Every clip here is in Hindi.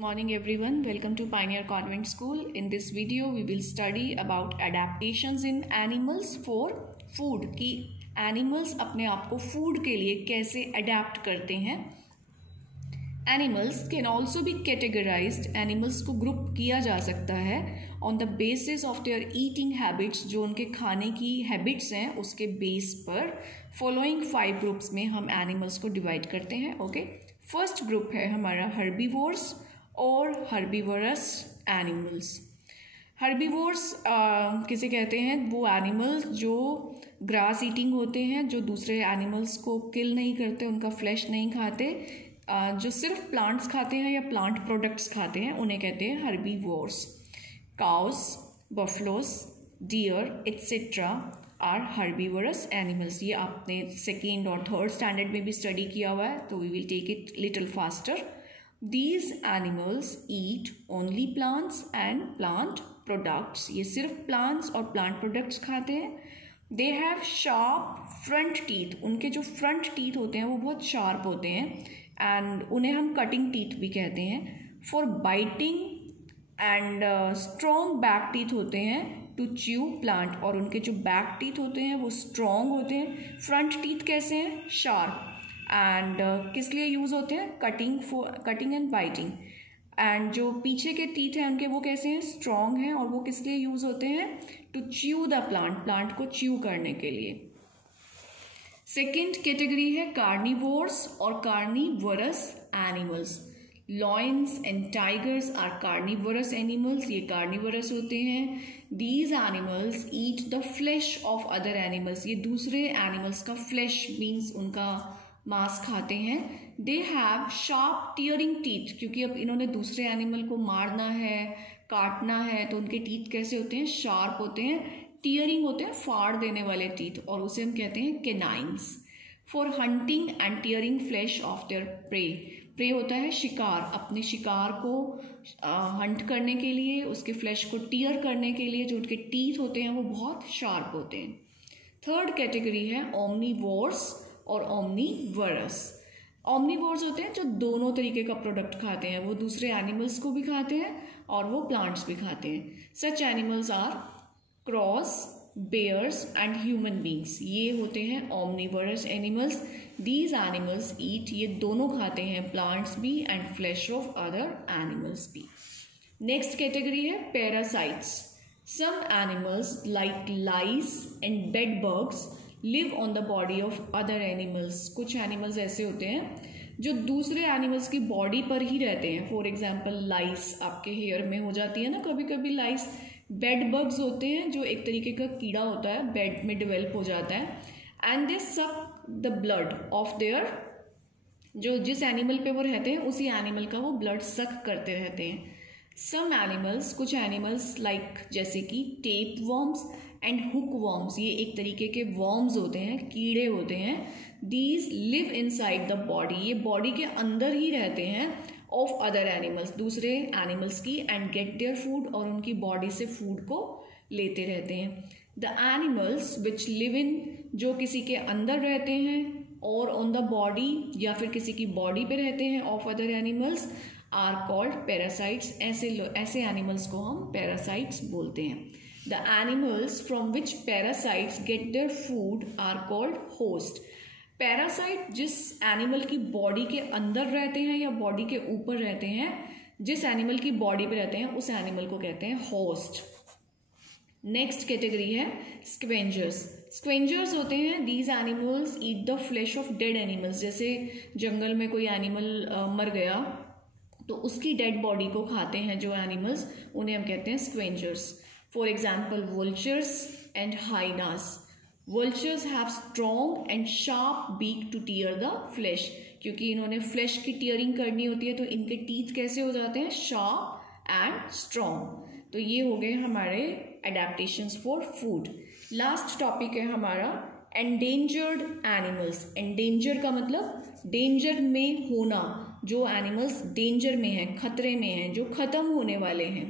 Morning everyone, welcome to Pioneer Convent School. In this video we will study about adaptations in animals for food कि animals अपने आप को food के लिए कैसे adapt करते हैं. Animals can also be categorized. Animals को group किया जा सकता है on the basis of their eating habits. जो उनके खाने की habits हैं उसके base पर following 5 groups में हम animals को divide करते हैं. Okay, first group है हमारा herbivores और हर्बीवरस एनिमल्स. हर्बीवोर्स किसे कहते हैं? वो एनिमल्स जो ग्रास ईटिंग होते हैं, जो दूसरे एनिमल्स को किल नहीं करते, उनका फ्लैश नहीं खाते, जो सिर्फ प्लांट्स खाते हैं या प्लांट प्रोडक्ट्स खाते हैं, उन्हें कहते हैं herbivores. Cows, buffaloes, deer etcetera are herbivorous animals. ये आपने सेकेंड और थर्ड स्टैंडर्ड में भी स्टडी किया हुआ है, तो we will take it little faster. These animals eat only plants and plant products. ये सिर्फ plants और plant products खाते हैं. They have sharp front teeth. उनके जो front teeth होते हैं वो बहुत sharp होते हैं and उन्हें हम cutting teeth भी कहते हैं. For biting and strong back teeth होते हैं to chew plant. और उनके जो back teeth होते हैं वो strong होते हैं. Front teeth कैसे हैं? Sharp. एंड किस लिए यूज़ होते हैं? Cutting and biting. एंड जो पीछे के टीथ हैं उनके वो कैसे हैं? स्ट्रॉन्ग हैं. और वो किस लिए यूज़ होते हैं? टू च्यू द प्लांट को च्यू करने के लिए. सेकेंड कैटेगरी है कार्निवोर्स और carnivorous animals. Lions and tigers are carnivorous animals. ये कार्निवरस होते हैं. These animals eat the flesh of other animals. ये दूसरे एनिमल्स का फ्लैश मीन्स उनका मांस खाते हैं. They have sharp tearing teeth. क्योंकि अब इन्होंने दूसरे एनिमल को मारना है, काटना है, तो उनके टीथ कैसे होते हैं? शार्प होते हैं. टीयरिंग होते हैं फाड़ देने वाले टीथ, और उसे हम कहते हैं canines. For hunting and tearing flesh of their prey. Prey होता है शिकार. अपने शिकार को हंट करने के लिए, उसके फ्लैश को टीयर करने के लिए जो उनके टीथ होते हैं वो बहुत शार्प होते हैं. थर्ड कैटेगरी है ओमनीवोर्स और ओमनीवरस. ओमनीवोर्स होते हैं जो दोनों तरीके का प्रोडक्ट खाते हैं. वो दूसरे एनिमल्स को भी खाते हैं और वो प्लांट्स भी खाते हैं. Such animals are crows, bears and human beings. ये होते हैं omnivorous animals. These animals eat, ये दोनों खाते हैं, प्लांट्स भी and flesh of other animals भी. नेक्स्ट कैटेगरी है parasites. Some animals like lice and bed bugs live on the body of other animals. कुछ एनिमल्स ऐसे होते हैं जो दूसरे एनिमल्स की बॉडी पर ही रहते हैं. फॉर एग्जाम्पल लाइस आपके हेयर में हो जाती है ना कभी कभी लाइस. बेड बग्स होते हैं जो एक तरीके का कीड़ा होता है, बेड में डेवलप हो जाता है. And they suck the blood of their, जो जिस एनिमल पे वो रहते हैं उसी एनिमल का वो ब्लड सक करते रहते हैं. सम एनिमल्स, कुछ एनिमल्स लाइक जैसे कि tape worms and hook worms, ये एक तरीके के वॉर्म्स होते हैं, कीड़े होते हैं. These live inside the body. ये बॉडी के अंदर ही रहते हैं ऑफ अदर एनिमल्स, दूसरे एनिमल्स की, एंड गेट देयर फूड, और उनकी बॉडी से फूड को लेते रहते हैं. The animals which live in, जो किसी के अंदर रहते हैं, और ऑन द बॉडी या फिर किसी की बॉडी पे रहते हैं of other animals, are called parasites. ऐसे एनिमल्स को हम पैरासाइट्स बोलते हैं. The animals from which parasites get their food are called host. Parasite जिस एनिमल की बॉडी के अंदर रहते हैं या बॉडी के ऊपर रहते हैं, जिस एनिमल की बॉडी पे रहते हैं उस एनिमल को कहते हैं होस्ट. नेक्स्ट कैटेगरी है स्क्वेंजर्स. स्क्वेंजर्स होते हैं these animals eat the flesh of dead animals. जैसे जंगल में कोई एनिमल मर गया तो उसकी डेड बॉडी को खाते हैं जो एनिमल्स, उन्हें हम कहते हैं scavengers. For example, vultures and hyenas. Vultures have strong and sharp beak to tear the flesh. क्योंकि इन्होंने फ्लैश की टीयरिंग करनी होती है तो इनके टीथ कैसे हो जाते हैं? Sharp and strong. तो ये हो गए हमारे adaptations for food. Last topic है हमारा एंडेंजर्ड एनिमल्स. एंडेंजर का मतलब डेंजर में होना. जो एनिमल्स डेंजर में हैं, खतरे में हैं, जो खत्म होने वाले हैं.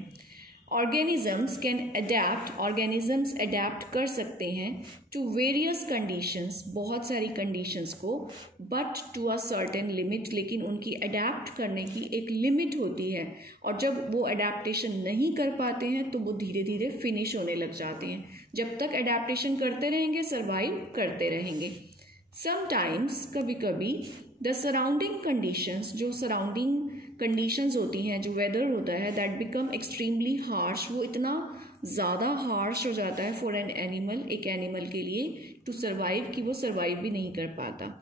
Organisms can adapt, organisms adapt कर सकते हैं टू वेरियस कंडीशंस, बहुत सारी कंडीशंस को, but to a certain limit, लेकिन उनकी अडेप्ट करने की एक लिमिट होती है, और जब वो अडेप्टेशन नहीं कर पाते हैं तो वो धीरे धीरे फिनिश होने लग जाते हैं। जब तक अडेप्टेशन करते रहेंगे सर्वाइव करते रहेंगे। समटाइम्स, कभी कभी, द सराउंडिंग कंडीशंस, जो सराउंडिंग कंडीशंस होती हैं, जो वेदर होता है, दैट बिकम एक्सट्रीमली हार्श, वो इतना ज़्यादा हार्श हो जाता है फॉर एन एनिमल, एक एनिमल के लिए, टू सर्वाइव, कि वो सर्वाइव भी नहीं कर पाता।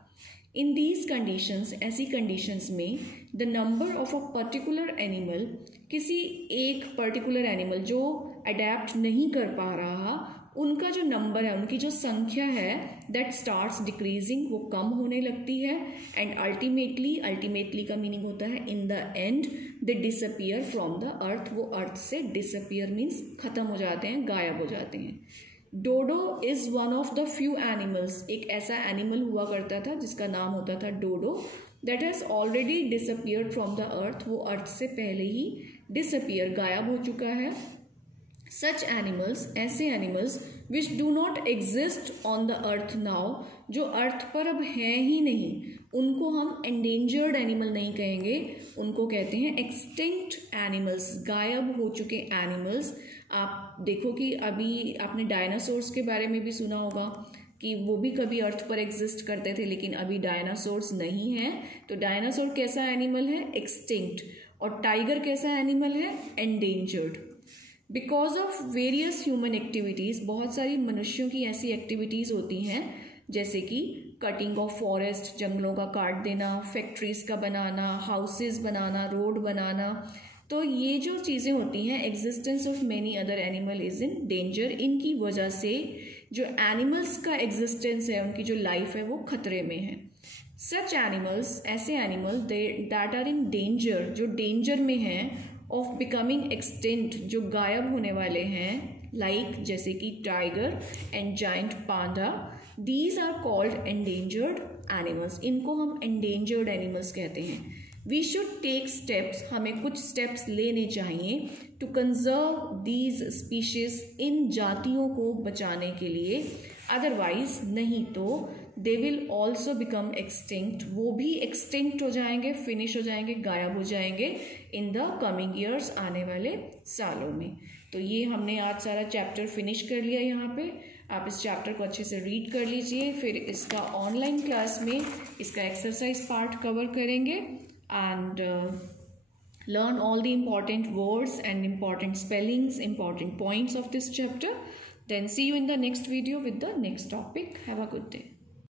इन दीज कंडीशंस, ऐसी कंडीशंस में, the number of a particular animal, किसी एक पर्टिकुलर एनिमल जो अडेप्ट नहीं कर पा रहा, उनका जो नंबर है, उनकी जो संख्या है, दैट स्टार्ट्स डिक्रीजिंग, वो कम होने लगती है, एंड अल्टीमेटली, अल्टीमेटली का मीनिंग होता है in the end, they disappear from the earth, वो अर्थ से डिसअपियर मीन्स खत्म हो जाते हैं, गायब हो जाते हैं। Dodo is one of the few animals, एक ऐसा एनिमल हुआ करता था जिसका नाम होता था dodo, that has already disappeared from the earth, वो अर्थ से पहले ही डिसअपियर, गायब हो चुका है। सच एनिमल्स, ऐसे animals which do not exist on the earth now, जो अर्थ पर अब हैं ही नहीं, उनको हम एंडेंजर्ड एनिमल नहीं कहेंगे, उनको कहते हैं एक्सटिंक्ट एनिमल्स, गायब हो चुके एनिमल्स। आप देखो कि अभी आपने डायनासोर्स के बारे में भी सुना होगा कि वो भी कभी अर्थ पर एग्जिस्ट करते थे, लेकिन अभी डायनासोर्स नहीं हैं। तो डायनासोर कैसा एनिमल है? एक्सटिंक्ट। और टाइगर कैसा एनिमल है? Endangered. Because of various human activities, बहुत सारी मनुष्यों की ऐसी एक्टिविटीज़ होती हैं जैसे कि कटिंग ऑफ फॉरेस्ट, जंगलों का काट देना, फैक्ट्रीज़ का बनाना, हाउसेस बनाना, रोड बनाना, तो ये जो चीज़ें होती हैं, existence of many other animal is in danger. इनकी वजह से जो एनिमल्स का एग्जिस्टेंस है, उनकी जो लाइफ है, वो खतरे में है। सच एनिमल्स, ऐसे animal that are in danger, जो डेंजर में हैं ऑफ बिकमिंग एक्सटिंक्ट, जो गायब होने वाले हैं, लाइक जैसे कि tiger and giant panda, these are called endangered animals. इनको हम एंडेंजर्ड एनिमल्स कहते हैं। वी शुड टेक स्टेप्स, हमें कुछ स्टेप्स लेने चाहिए टू कंजर्व दीज स्पीशीज, इन जातियों को बचाने के लिए। अदरवाइज, नहीं तो they will also become extinct, वो भी एक्सटिंक्ट हो जाएंगे, फिनिश हो जाएंगे, गायब हो जाएंगे इन द कमिंग ईयर्स, आने वाले सालों में। तो ये हमने आज सारा चैप्टर फिनिश कर लिया। यहाँ पे आप इस चैप्टर को अच्छे से रीड कर लीजिए, फिर इसका ऑनलाइन क्लास में इसका एक्सरसाइज पार्ट कवर करेंगे and learn all the important words and important spellings, important points of this chapter. Then see you in the next video with the next topic. Have a good day.